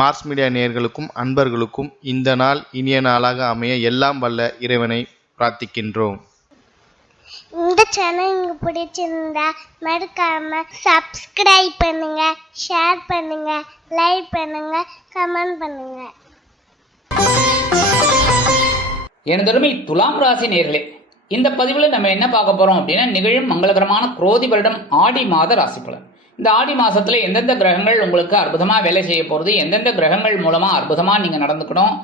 Mars media நேயர்களுக்கும் அன்பர்களுக்கும் இந்த நாள் இனிய நாளாக அமைய எல்லாம் வல்ல இறைவனை பிரார்த்திக்கின்றோம். இந்த சேனல் உங்களுக்கு பிடிச்சிருந்தா மறக்காம சப்ஸ்கிரைப் பண்ணுங்க, ஷேர் பண்ணுங்க, லைக் பண்ணுங்க, கமெண்ட் பண்ணுங்க. எனதருமை துலாம் ராசி நேயர்களே, இந்த பதிவில் நம்ம என்ன பார்க்க போறோம் அப்படின்னா, நிகழும் மங்களகரமான குரோதி வருடம் ஆடி மாத ராசி பலன். இந்த ஆடி மாசத்துல எந்தெந்த கிரகங்கள் உங்களுக்கு அற்புதமா வேலை செய்ய போறது, எந்தெந்த கிரகங்கள் மூலமா அற்புதமா நீங்க நடந்துக்கணும்,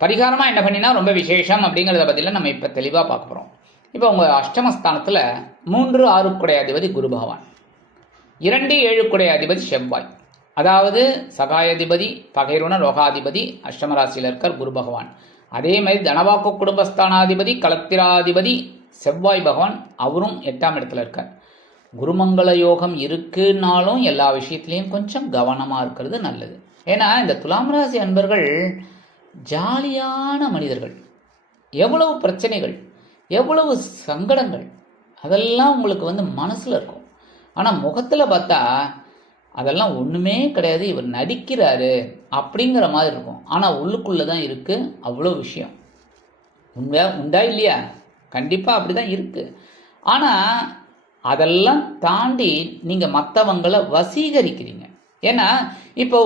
பரிகாரமா என்ன பண்ணினா ரொம்ப விசேஷம் அப்படிங்கிறத பத்தில நம்ம இப்ப தெளிவா பார்க்க போறோம். இப்போ உங்க அஷ்டமஸ்தானத்துல 3, 6 குடை அதிபதி குரு பகவான், 2, 7 குடை அதிபதி செவ்வாய், அதாவது சகாயாதிபதி பகைருண ரோகாதிபதி அஷ்டமராசியில் இருக்கார் குரு பகவான். அதே மாதிரி தனவாக்கு குடும்பஸ்தானாதிபதி களத்திராதிபதி செவ்வாய் பகவான், அவரும் 8ஆம் இடத்துல இருக்கார். குருமங்கள யோகம் இருக்குன்னாலும் எல்லா விஷயத்திலையும் கொஞ்சம் கவனமாக இருக்கிறது நல்லது. ஏன்னா இந்த துலாம் ராசி அன்பர்கள் ஜாலியான மனிதர்கள். எவ்வளவு பிரச்சனைகள், எவ்வளவு சங்கடங்கள், அதெல்லாம் உங்களுக்கு மனசில் இருக்கும். ஆனால் முகத்தில் பார்த்தா அதெல்லாம் ஒன்றுமே கிடையாது, இவர் நடிக்கிறாரு அப்படிங்கிற மாதிரி இருக்கும். ஆனால் உள்ளுக்குள்ளே தான் இருக்குது அவ்வளோ விஷயம். உண்டா இல்லையா? கண்டிப்பாக அப்படி தான் இருக்குது. ஆனால் அதெல்லாம் தாண்டி நீங்கள் மற்றவங்களை வசீகரிக்கிறீங்க. ஏன்னா இப்போ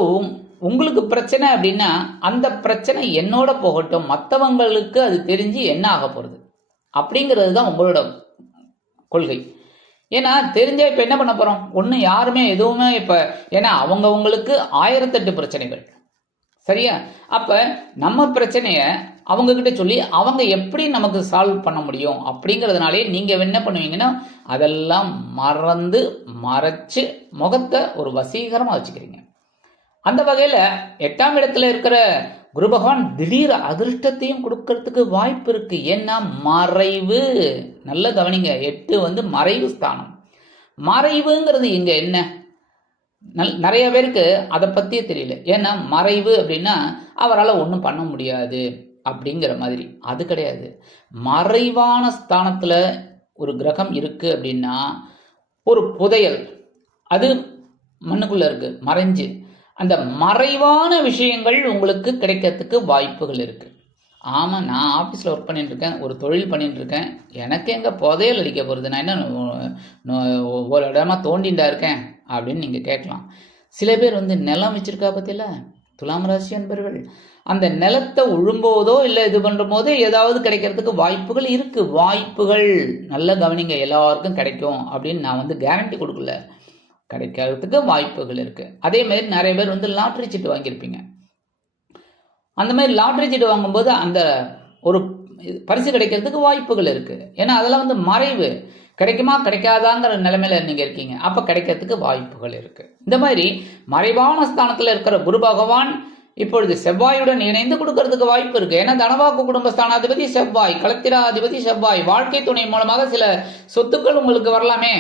உங்களுக்கு பிரச்சனை அப்படின்னா அந்த பிரச்சனை என்னோட போகட்டும், மற்றவங்களுக்கு அது தெரிஞ்சு என்ன ஆக போகிறது அப்படிங்கிறது தான் உங்களோட கொள்கை. ஏன்னா தெரிஞ்சா இப்போ என்ன பண்ண போகிறோம்? ஒன்று யாருமே எதுவுமே இப்போ, ஏன்னா அவங்கவுங்களுக்கு 1008 பிரச்சனைகள், சரியா? அப்போ நம்ம பிரச்சனையை அவங்கக்கிட்ட சொல்லி அவங்க எப்படி நமக்கு சால்வ் பண்ண முடியும் அப்படிங்கிறதுனாலே நீங்கள் என்ன பண்ணுவீங்கன்னா அதெல்லாம் மறைச்சு முகத்தை ஒரு வசீகரமாக வச்சுக்கிறீங்க. அந்த வகையில் 8ஆம் இடத்துல இருக்கிற குரு பகவான் திடீர் அதிர்ஷ்டத்தையும் கொடுக்கறதுக்கு வாய்ப்பு இருக்கு. ஏன்னா மறைவு, நல்ல கவனிங்க, 8 மறைவு ஸ்தானம். மறைவுங்கிறது இங்க என்ன? நிறைய பேருக்கு அதை பத்தியே தெரியல. ஏன்னா மறைவு அப்படின்னா அவரால் ஒன்றும் பண்ண முடியாது அப்படிங்கிற மாதிரி. அது கிடையாது. மறைவான ஸ்தானத்துல ஒரு கிரகம் இருக்கு அப்படின்னா ஒரு புதையல், அது மண்ணுக்குள்ள இருக்கு மறைஞ்சு, அந்த மறைவான விஷயங்கள் உங்களுக்கு கிடைக்கிறதுக்கு வாய்ப்புகள் இருக்கு. ஆமாம், நான் ஆஃபீஸில் ஒர்க் பண்ணிட்டு இருக்கேன், ஒரு தொழில் பண்ணிட்டு இருக்கேன், எனக்கு எங்கே புதையல் அடிக்க போகிறது, நான் என்ன ஒரு இடமா தோண்டிண்டா இருக்கேன் அப்படின்னு நீங்கள் கேட்கலாம். சில பேர் நிலம் வச்சிருக்கா பற்றியில துலாம் ராசி அன்பர்கள், அந்த நிலத்தை உழும்போதோ இல்லை இது பண்ணுற போதோ ஏதாவது கிடைக்கிறதுக்கு வாய்ப்புகள் இருக்குது. வாய்ப்புகள் நல்ல கவனிங்க, எல்லாருக்கும் கிடைக்கும் அப்படின்னு நான் கேரண்டி கொடுக்கல, கிடைக்கிறதுக்கு வாய்ப்புகள் இருக்கு. அதே மாதிரி நிறைய பேர் லாட்ரி சீட்டு வாங்கியிருப்பீங்க. அந்த மாதிரி லாட்ரி சீட்டு வாங்கும்போது அந்த ஒரு பரிசு கிடைக்கிறதுக்கு வாய்ப்புகள் இருக்கு. ஏன்னா அதெல்லாம் மறைவு, கிடைக்குமா கிடைக்காதாங்கிற நிலைமையில நீங்க இருக்கீங்க, அப்ப கிடைக்கிறதுக்கு வாய்ப்புகள் இருக்கு. இந்த மாதிரி மறைவான ஸ்தானத்துல இருக்கிற குரு பகவான் இப்பொழுது செவ்வாயுடன் இணைந்து கொடுக்கறதுக்கு வாய்ப்பு இருக்கு. ஏன்னா தனவாக்கு குடும்பஸ்தானாதிபதி செவ்வாய், களத்திராதிபதி செவ்வாய், வாழ்க்கை துணை மூலமாக சில சொத்துக்கள் உங்களுக்கு வரலாமே,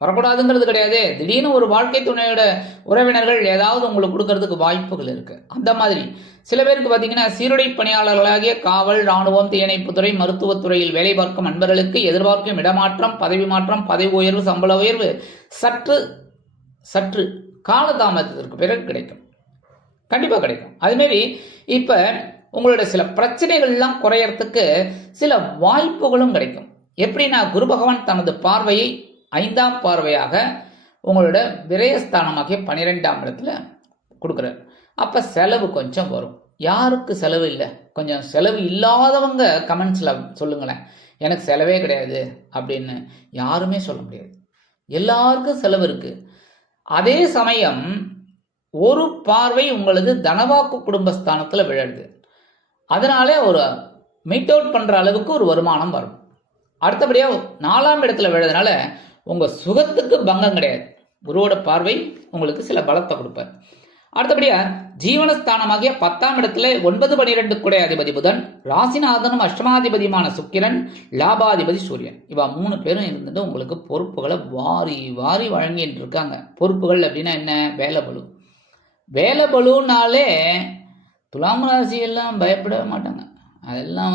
வரக்கூடாதுங்கிறது கிடையாது. திடீர்னு ஒரு வாழ்க்கை துணையோட உறவினர்கள் ஏதாவது உங்களுக்கு கொடுக்கறதுக்கு வாய்ப்புகள் இருக்கு. அந்த மாதிரி சில பேருக்கு பார்த்தீங்கன்னா சீருடை பணியாளர்களாகிய காவல், இராணுவம், தீயணைப்புத்துறை, மருத்துவத்துறையில் வேலை பார்க்கும் அன்பர்களுக்கு எதிர்பார்க்கும் இடமாற்றம், பதவி மாற்றம், பதவி உயர்வு, சம்பள உயர்வு சற்று காலதாமதத்திற்கு பிறகு கிடைக்கும், கண்டிப்பாக கிடைக்கும். அதுமாரி இப்போ உங்களோட சில பிரச்சனைகள்லாம் குறையறதுக்கு சில வாய்ப்புகளும் கிடைக்கும். எப்படின்னா குரு பகவான் தனது பார்வையை 5ஆம் பார்வையாக உங்களோட விரயஸ்தானமாகிய 12ஆம் இடத்துல கொடுக்குறாரு. அப்போ செலவு கொஞ்சம் வரும். யாருக்கு செலவு இல்லை? கொஞ்சம் செலவு இல்லாதவங்க கமெண்ட்ஸில் சொல்லுங்களேன், எனக்கு செலவே கிடையாது அப்படின்னு. யாருமே சொல்ல முடியாது, எல்லாருக்கும் செலவு இருக்கு. அதே சமயம் ஒரு பார்வை உங்களது தனவாக்கு குடும்பஸ்தானத்தில் விழுது, அதனால ஒரு மீட் அவுட் பண்ணுற அளவுக்கு ஒரு வருமானம் வரும். அடுத்தபடியாக 4ஆம் இடத்துல விழுறதுனால உங்கள் சுகத்துக்கு பங்கம் கிடையாது. குருவோட பார்வை உங்களுக்கு சில பலத்தை கொடுப்பார். அடுத்தபடியாக ஜீவனஸ்தானமாகிய 10ஆம் இடத்துல 9, 12 குடை அதிபதி புதன், ராசிநாதனும் அஷ்டமாதிபதியுமான சுக்கிரன், லாபாதிபதி சூரியன், இவா 3 பேரும் இருந்துட்டு உங்களுக்கு பொறுப்புகளை வாரி வாரி வழங்கிட்டு இருக்காங்க. பொறுப்புகள் அப்படின்னா என்ன? வேலைபளு. வேலைபளுனாலே துலாம் ராசியெல்லாம் பயப்படவே மாட்டாங்க. அதெல்லாம்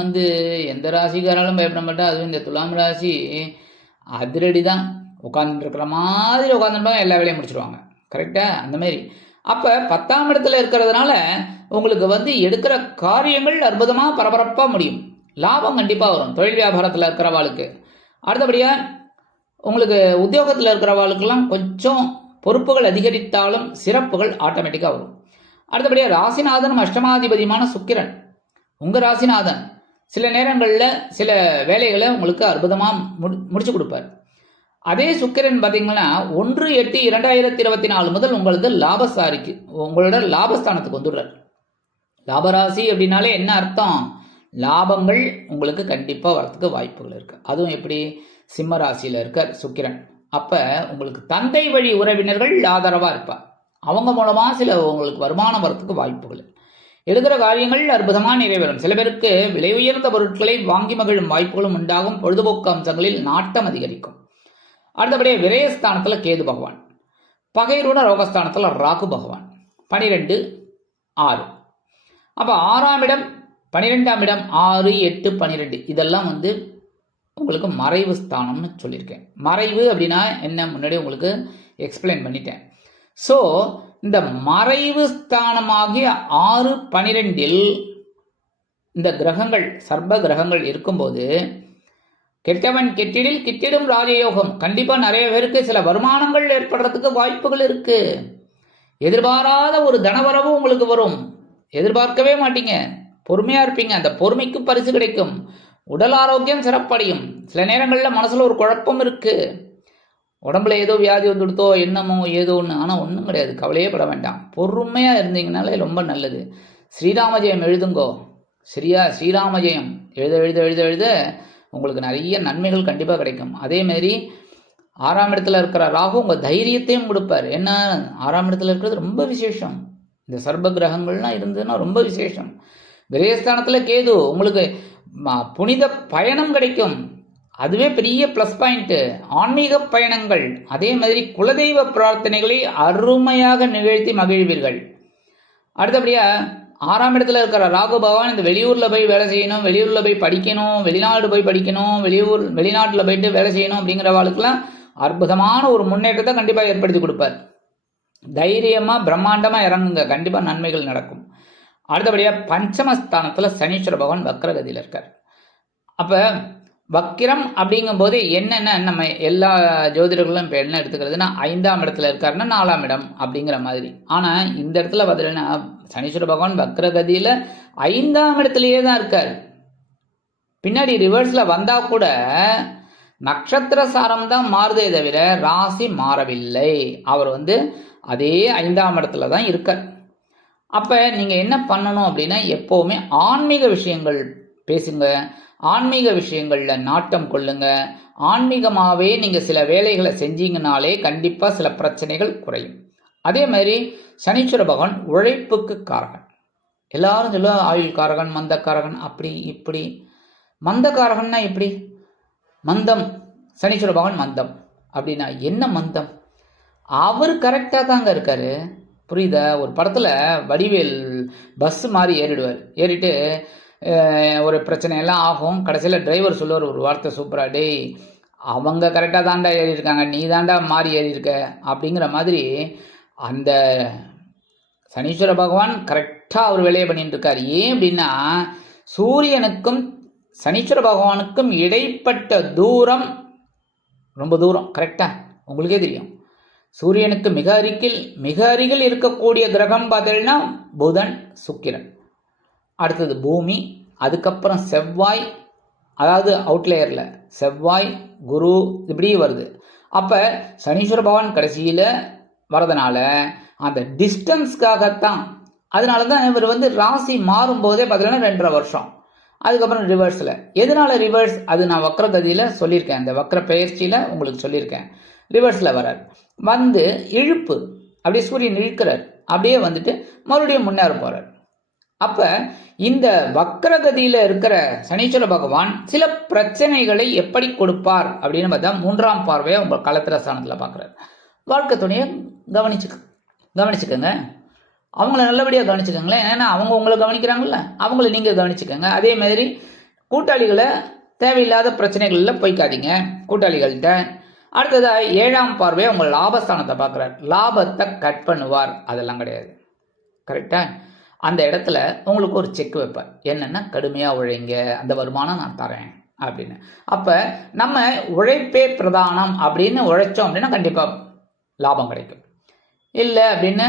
எந்த ராசிக்காராலும் பயப்பட மாட்டா. அதுவும் இந்த துலாம் ராசி அதிரடி தான். உட்காந்துருக்கிற மாதிரி உட்காந்துருப்பாங்க, எல்லா வேலையும் முடிச்சிருவாங்க. கரெக்டாக அந்த மாதிரி அப்ப 10ஆம் இடத்துல இருக்கிறதுனால உங்களுக்கு வந்து எடுக்கிற காரியங்கள் அற்புதமா பரபரப்பா முடியும். லாபம் கண்டிப்பா வரும் தொழில் வியாபாரத்தில் இருக்கிறவாளுக்கு. அடுத்தபடியா உங்களுக்கு உத்தியோகத்தில் இருக்கிறவாளுக்கெல்லாம் கொஞ்சம் பொறுப்புகள் அதிகரித்தாலும் சிறப்புகள் ஆட்டோமேட்டிக்கா வரும். அடுத்தபடியா ராசிநாதனும் அஷ்டமாதிபதியுமான சுக்கிரன் உங்க ராசிநாதன் சில நேரங்கள்ல சில வேலைகளை உங்களுக்கு அற்புதமா முடிச்சு கொடுப்பார். அதே சுக்கிரன் பாத்தீங்கன்னா 1/8/2024 முதல் உங்களது லாபசாரிக்கு உங்களோட லாபஸ்தானத்துக்கு வந்துடுறார். லாபராசி அப்படின்னாலே என்ன அர்த்தம்? லாபங்கள் உங்களுக்கு கண்டிப்பா வரத்துக்கு வாய்ப்புகள் இருக்கு. அதுவும் எப்படி? சிம்ம ராசியில இருக்கார் சுக்கிரன். அப்ப உங்களுக்கு தந்தை வழி உறவினர்கள் ஆதரவா இருப்பார். அவங்க மூலமா சில உங்களுக்கு வருமானம் வரத்துக்கு வாய்ப்புகள். எடுக்கிற காரியங்கள் அற்புதமா நிறைவேறும். சில பேருக்கு விலை உயர்ந்த பொருட்களை வாங்கி மகிழும் வாய்ப்புகளும் உண்டாகும். பொழுதுபோக்கு அம்சங்களில் நாட்டம் அதிகரிக்கும். அடுத்தபடியே விரயஸ்தானத்துல கேது பகவான், பகைரூட ரோகஸ்தானத்துல ராகு பகவான் 12, 6. அப்ப 6ஆம் இடம் 12ஆம் இடம் 6, 8, 12 இதெல்லாம் வந்து உங்களுக்கு மறைவு ஸ்தானம்னு சொல்லியிருக்கேன். மறைவு அப்படின்னா என்ன முன்னாடி உங்களுக்கு எக்ஸ்பிளைன் பண்ணிட்டேன். ஸோ இந்த மறைவு ஸ்தானமாகிய 6, 12 இந்த கிரகங்கள் சர்ப கிரகங்கள் இருக்கும்போது கெட்டவன் கெட்டிடில் கிட்டிடும் ராஜயோகம். கண்டிப்பா நிறைய பேருக்கு சில வருமானங்கள் ஏற்படுறதுக்கு வாய்ப்புகள் இருக்கு. எதிர்பாராத ஒரு தனவரவு உங்களுக்கு வரும். எதிர்பார்க்கவே மாட்டீங்க, பொறுமையா இருப்பீங்க. அந்த பொறுமைக்கு பரிசு கிடைக்கும். உடல் ஆரோக்கியம் சிறப்படையும். சில நேரங்களில் மனசுல ஒரு குழப்பம் இருக்கு. உடம்புல ஏதோ வியாதி வந்துடுத்தோ என்னமோ ஏதோ ஒன்று. ஆனால் ஒன்றும் கிடையாது, கவலையே பட வேண்டாம். பொறுமையாக இருந்தீங்கனாலே ரொம்ப நல்லது. ஸ்ரீராமஜெயம் எழுதுங்கோ. சரியா? ஸ்ரீராமஜெயம் எழுத எழுத எழுத எழுத உங்களுக்கு நிறைய நன்மைகள் கண்டிப்பாக கிடைக்கும். அதே மாதிரி 6ஆம் இடத்துல இருக்கிற ராகு உங்கள் தைரியத்தையும் கொடுப்பார். என்ன 6ஆம் இடத்துல இருக்கிறது ரொம்ப விசேஷம். இந்த சர்ப கிரகங்கள்லாம் இருந்ததுன்னா ரொம்ப விசேஷம். விரயஸ்தானத்தில் கேது உங்களுக்கு புனித பயணம் கிடைக்கும். அதுவே பெரிய பிளஸ் பாயிண்ட். ஆன்மீக பயணங்கள், அதே மாதிரி குலதெய்வ பிரார்த்தனைகளை அருமையாக நிகழ்த்தி மகிழ்வீர்கள். அடுத்தபடியா 6ஆம் இடத்துல இருக்கிற ராகு பகவான் இந்த வெளியூர்ல போய் வேலை செய்யணும், வெளியூர்ல போய் படிக்கணும், வெளிநாடு போய் படிக்கணும், வெளிநாட்டுல போயிட்டு வேலை செய்யணும் அப்படிங்கிறவாளுக்கெல்லாம் அற்புதமான ஒரு முன்னேற்றத்தை கண்டிப்பா ஏற்படுத்தி கொடுப்பார். தைரியமா பிரம்மாண்டமா இறங்குங்க, கண்டிப்பா நன்மைகள் நடக்கும். அடுத்தபடியா பஞ்சமஸ்தானத்துல சனீஸ்வர பகவான் வக்ரகதியில் இருக்கார். அப்ப வக்கிரம் அப்படிங்கும் போது என்னென்ன நம்ம எல்லா ஜோதிடர்களும் இப்போ என்ன எடுத்துக்கிறதுனா 5ஆம் இடத்துல இருக்காருன்னா 4ஆம் இடம் அப்படிங்கிற மாதிரி. ஆனால் இந்த இடத்துல பார்த்தீங்கன்னா சனீஸ்வர பகவான் வக்ரகதியில் 5ஆம் இடத்துலயே தான் இருக்கார். பின்னாடி ரிவர்ஸ்ல வந்தா கூட நட்சத்திர சாரம் தான் மாறுதே தவிர ராசி மாறவில்லை. அவர் வந்து அதே 5ஆம் இடத்துல தான் இருக்கார். அப்ப நீங்க என்ன பண்ணணும் அப்படின்னா எப்பவுமே ஆன்மீக விஷயங்கள் பேசுங்க, ஆன்மீக விஷயங்கள்ல நாட்டம் கொள்ளுங்க. ஆன்மீகமாவே நீங்க சில வேலைகளை செஞ்சீங்கனாலே கண்டிப்பா சில பிரச்சனைகள் குறையும். அதே மாதிரி சனீஸ்வர பகவான் உழைப்புக்கு காரகன். எல்லாரும் சொல்லுவாங்க ஆயுள் காரகன், மந்த காரகன், அப்படி இப்படி. மந்த காரகன்னா எப்படி? மந்தம், சனீஸ்வர பகவான் மந்தம் அப்படின்னா என்ன மந்தம்? அவர் கரெக்டா தாங்க இருக்காரு. புரியுதா? ஒரு படத்துல வடிவேல் பஸ் மாதிரி ஏறிடுவார். ஏறிட்டு ஒரு பிரச்சனை எல்லாம் ஆகும். கடைசியில் டிரைவர் சொல்லுவார் ஒரு வார்த்தை சூப்பரா, டேய் அவங்க கரெக்டாக தாண்டா ஏறி இருக்காங்க, நீ தாண்டா மாறி ஏறி இருக்க அப்படிங்கிற மாதிரி. அந்த சனீஸ்வர பகவான் கரெக்டாக அவர் வேலையை பண்ணிட்டு இருக்காரு. ஏன் அப்படின்னா சூரியனுக்கும் சனீஸ்வர பகவானுக்கும் இடைப்பட்ட தூரம் ரொம்ப தூரம். கரெக்டா உங்களுக்கே தெரியும். சூரியனுக்கு மிக அருகில் இருக்கக்கூடிய கிரகம் பார்த்தீங்கன்னா புதன், சுக்கிரன், அடுத்தது பூமி, அதுக்கப்புறம் செவ்வாய், அதாவது அவுட்லேயர்ல செவ்வாய், குரு இப்படி வருது. அப்ப சனீஸ்வர பகவான் கடைசியில வரதுனால அந்த டிஸ்டன்ஸ்க்காகத்தான். அதனாலதான் இவர் வந்து ராசி மாறும் போதே பார்த்தீங்கன்னா 2.5 வருஷம். அதுக்கப்புறம் ரிவர்ஸ்ல. எதனால ரிவர்ஸ்? அது நான் வக்ரகதியில சொல்லியிருக்கேன். இந்த வக்ர பெயர்ச்சியில உங்களுக்கு சொல்லியிருக்கேன். ரிவர்ஸ்ல வரார், வந்து இழுப்பு, அப்படியே சூரியன் இழுக்கிறார், அப்படியே வந்துட்டு மறுபடியும் முன்னேற போறார். அப்ப இந்த வக்ரகதியில இருக்கிற சனீஸ்வர பகவான் சில பிரச்சனைகளை எப்படி கொடுப்பார் அப்படின்னு பார்த்தா 3ஆம் பார்வையை உங்க களத்திர ஸ்தானத்துல பாக்குறாரு. வாழ்க்கை துணையை கவனிச்சுக்கோங்க, அவங்கள நல்லபடியா கவனிச்சுக்கோங்களேன். ஏன்னா அவங்க உங்களை கவனிக்கிறாங்கல்ல, அவங்கள நீங்க கவனிச்சுக்கோங்க. அதே மாதிரி கூட்டாளிகளை தேவையில்லாத பிரச்சனைகள்ல போய்க்காதீங்க கூட்டாளிகள்கிட்ட. அடுத்ததா 7ஆம் பார்வையை உங்கள் லாபஸ்தானத்தை பார்க்குறார். லாபத்தை கட் பண்ணுவார், அதெல்லாம் கிடையாது. கரெக்டா? அந்த இடத்துல உங்களுக்கு ஒரு செக் வைப்பார். என்னென்னா கடுமையாக உழைங்க, அந்த வருமானம் நான் தரேன் அப்படின்னு. அப்போ நம்ம உழைப்பே பிரதானம் அப்படின்னு உழைச்சோம் அப்படின்னா கண்டிப்பாக லாபம் கிடைக்கும். இல்லை அப்படின்னு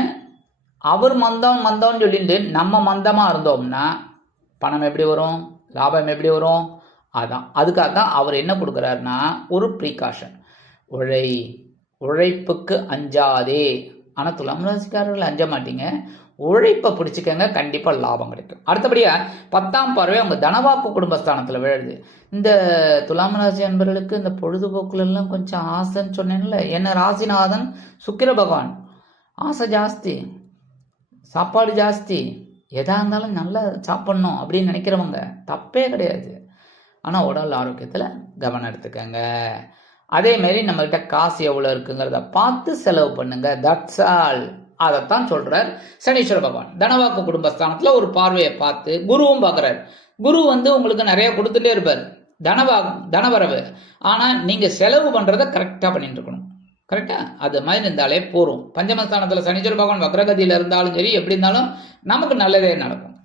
அவர் மந்தம்னு சொல்லிட்டு நம்ம மந்தமாக இருந்தோம்னா பணம் எப்படி வரும், லாபம் எப்படி வரும்? அதான் அதுக்காக தான் அவர் என்ன கொடுக்குறாருன்னா ஒரு ப்ரீகாஷன். உழைப்புக்கு அஞ்சாதே. ஆனால் துலாம் ராசிக்காரர்கள் அஞ்ச மாட்டீங்க, உழைப்பை பிடிச்சிக்கங்க, கண்டிப்பாக லாபம் கிடைக்கும். அடுத்தபடியாக 10ஆம் பார்வை அவங்க தனவாக்கு குடும்பஸ்தானத்தில் விழுது. இந்த துலாம் ராசி அன்பர்களுக்கு இந்த பொழுதுபோக்குலாம் கொஞ்சம் ஆசைன்னு சொன்னேன்ல, என்ன ராசிநாதன் சுக்கிர பகவான், ஆசை ஜாஸ்தி, சாப்பாடு ஜாஸ்தி, எதா இருந்தாலும் நல்லா சாப்பிட்ணும் அப்படின்னு நினைக்கிறவங்க தப்பே கிடையாது. ஆனால் உடல் ஆரோக்கியத்தில் கவனம் எடுத்துக்கங்க. அதேமாரி நம்மகிட்ட காசு எவ்வளோ இருக்குங்கிறத பார்த்து செலவு பண்ணுங்க. That's all. அதைத்தான் சொல்றார் சனீஸ்வர பகவான். தனவாக்கு குடும்பஸ்தானத்தில் ஒரு பார்வையை பார்த்து குருவும் பார்க்குறாரு. குரு உங்களுக்கு நிறைய கொடுத்துட்டே இருப்பார், தனவரவு. ஆனால் நீங்கள் செலவு பண்ணுறதை கரெக்டாக பண்ணிட்டு இருக்கணும். கரெக்டாக அது மாதிரி இருந்தாலே போரும். பஞ்சமஸ்தானத்தில் சனீஸ்வர பகவான் வக்ரகதியில் இருந்தாலும் சரி, எப்படி இருந்தாலும் நமக்கு நல்லதே நடக்கும்.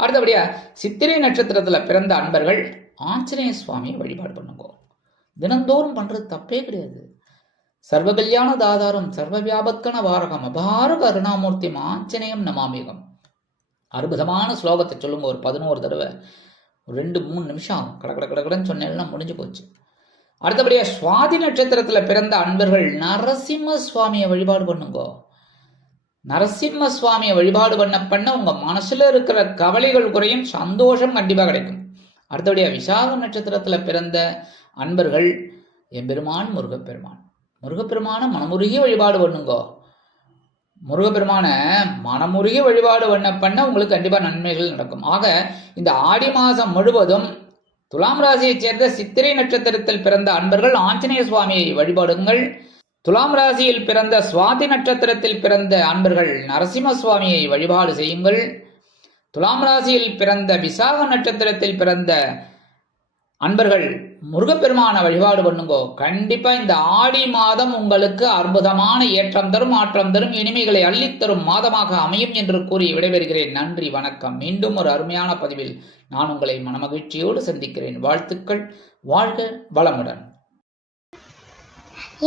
அடுத்தபடியாக சித்திரை நட்சத்திரத்தில் பிறந்த அன்பர்கள் ஆஞ்சநேய சுவாமியை வழிபாடு பண்ணுங்க. தினந்தோறும் பண்ணுறது தப்பே கிடையாது. சர்வ கல்யாண தாதாரம் சர்வ வியாபத்கண வாரகம் அபார கருணாமூர்த்தி ஆஞ்சநேயம் நமாமிகம். அற்புதமான ஸ்லோகத்தை சொல்லுங்க ஒரு 11 தடவை. ஒரு 2-3 நிமிஷம் கடன்னு சொன்னேன்னா முடிஞ்சு போச்சு. அடுத்தபடியாக சுவாதி நட்சத்திரத்தில் பிறந்த அன்பர்கள் நரசிம்ம சுவாமியை வழிபாடு பண்ணுங்க. நரசிம்ம சுவாமியை வழிபாடு பண்ண உங்க மனசுல இருக்கிற கவலைகள் குறையும், சந்தோஷம் கண்டிப்பாக கிடைக்கும். அடுத்தபடியாக விசாக நட்சத்திரத்தில் பிறந்த அன்பர்கள் எம்பெருமான் முருகப்பெருமான மனமுருகி வழிபாடு பண்ணுங்க. முருகப்பெருமான மனமுருகி வழிபாடு பண்ண உங்களுக்கு கண்டிப்பாக நன்மைகள் நடக்கும். ஆக இந்த ஆடி மாதம் முழுவதும் துலாம் ராசியைச் சேர்ந்த சித்திரை நட்சத்திரத்தில் பிறந்த அன்பர்கள் ஆஞ்சநேய சுவாமியை வழிபாடுங்கள். துலாம் ராசியில் பிறந்த சுவாதி நட்சத்திரத்தில் பிறந்த அன்பர்கள் நரசிம்ம சுவாமியை வழிபாடு செய்யுங்கள். துலாம் ராசியில் பிறந்த விசாக நட்சத்திரத்தில் பிறந்த அன்பர்கள் முருகப்பெருமான வழிபாடு பண்ணுங்கோ. கண்டிப்பா இந்த ஆடி மாதம் உங்களுக்கு அற்புதமான ஏற்றம் தரும், மாற்றம் தரும், இனிமைகளை அள்ளித்தரும் மாதமாக அமையும் என்று கூறி விடைபெறுகிறேன். நன்றி, வணக்கம். மீண்டும் ஒரு அருமையான பதிவில் நான் உங்களை மனமகிழ்ச்சியோடு சந்திக்கிறேன். வாழ்த்துக்கள். வாழ்க வளமுடன்.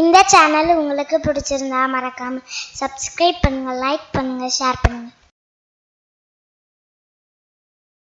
இந்த சேனல் உங்களுக்கு பிடிச்சிருந்தா மறக்காம சப்ஸ்கிரைப் பண்ணுங்க, லைக் பண்ணுங்க, ஷேர் பண்ணுங்க.